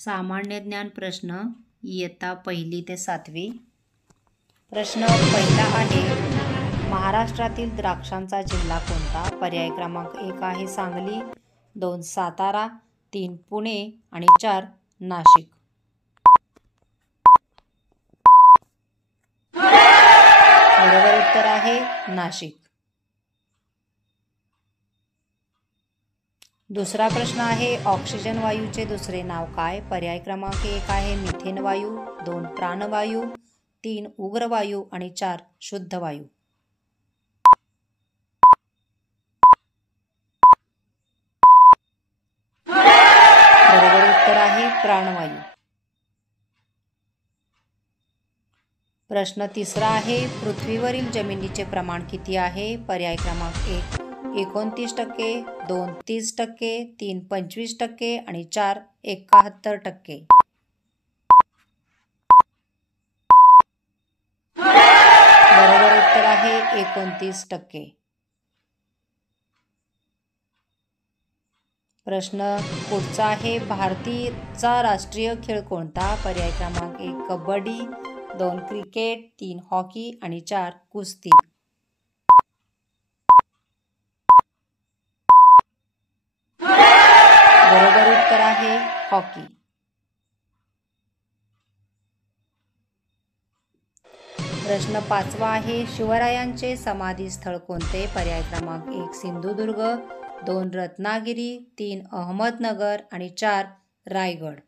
सामान्य ज्ञान प्रश्न इयत्ता 1ली ते 7वी। प्रश्न पहिला आहे, महाराष्ट्रातील द्राक्षांचा जिल्हा कोणता? पर्याय क्रमांक 1 आहे सांगली, 2 सातारा, 3 पुणे आणि 4 नाशिक। बरोबर उत्तर आहे नाशिक। दुसरा प्रश्न आहे, ऑक्सिजन वायूचे दुसरे नाव काय? पर्याय क्रमांक 1 आहे मिथेन वायू, 2 प्राणवायू, 3 उग्र वायू आणि 4 शुद्ध वायू। बरोबर उत्तर आहे प्राणवायू। प्रश्न तिसरा आहे, पृथ्वीवरील जमिनीचे प्रमाण किती आहे? पर्याय क्रमांक 1 29%, 2 30%, 3 25% आणि 4 71%। बरोबर उत्तर आहे 29%। प्रश्न पुढचा आहे, भारताचा राष्ट्रीय खेळ कोणता? पर्याय क्रमांक 1 कबड्डी, 2 क्रिकेट, 3 हॉकी आणि 4 कुस्ती। बरोबर उत्तर आहे हॉकी। प्रश्न पाचवा आहे, शिवरायांचे समाधी स्थळ कोणते? पर्याय क्रमांक 1 सिंधुदुर्ग, 2 रत्नागिरी, 3 अहमदनगर आणि 4 रायगड।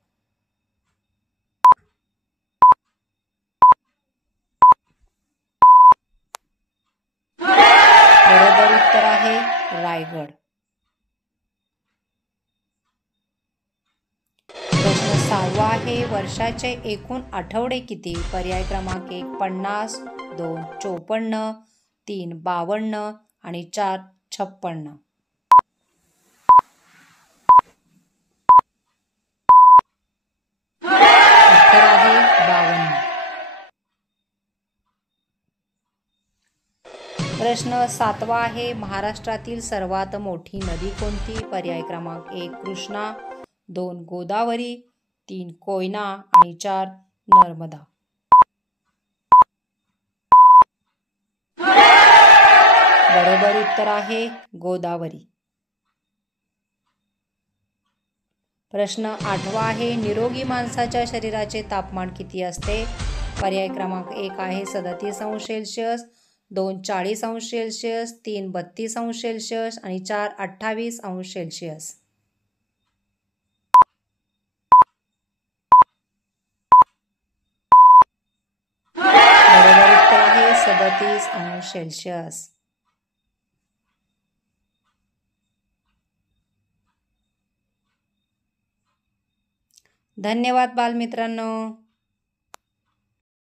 बरोबर उत्तर आहे रायगड। प्रश्न 6वा आहे, वर्षाचे एकूण आठवडे किती? पर्याय क्रमांक 1 50, 2 54, 3 52 आणि 4 56। उत्तर आहे 52। प्रश्न 7वा आहे, महाराष्ट्रातील सर्वात मोठी नदी कोणती? पर्याय क्रमांक 1 कृष्णा, 2 गोदावरी, 3 कोयना आणि 4 नर्मदा। बरोबर उत्तर आहे गोदावरी। प्रश्न 8वा आहे, निरोगी माणसाच्या शरीराचे तापमान किती असते? पर्याय क्रमांक 1 आहे 37°C, 2 40°C, 3 32°C आणि 4 28°C। बरोबर उत्तर आहे 37°C। धन्यवाद बालमित्रांनो।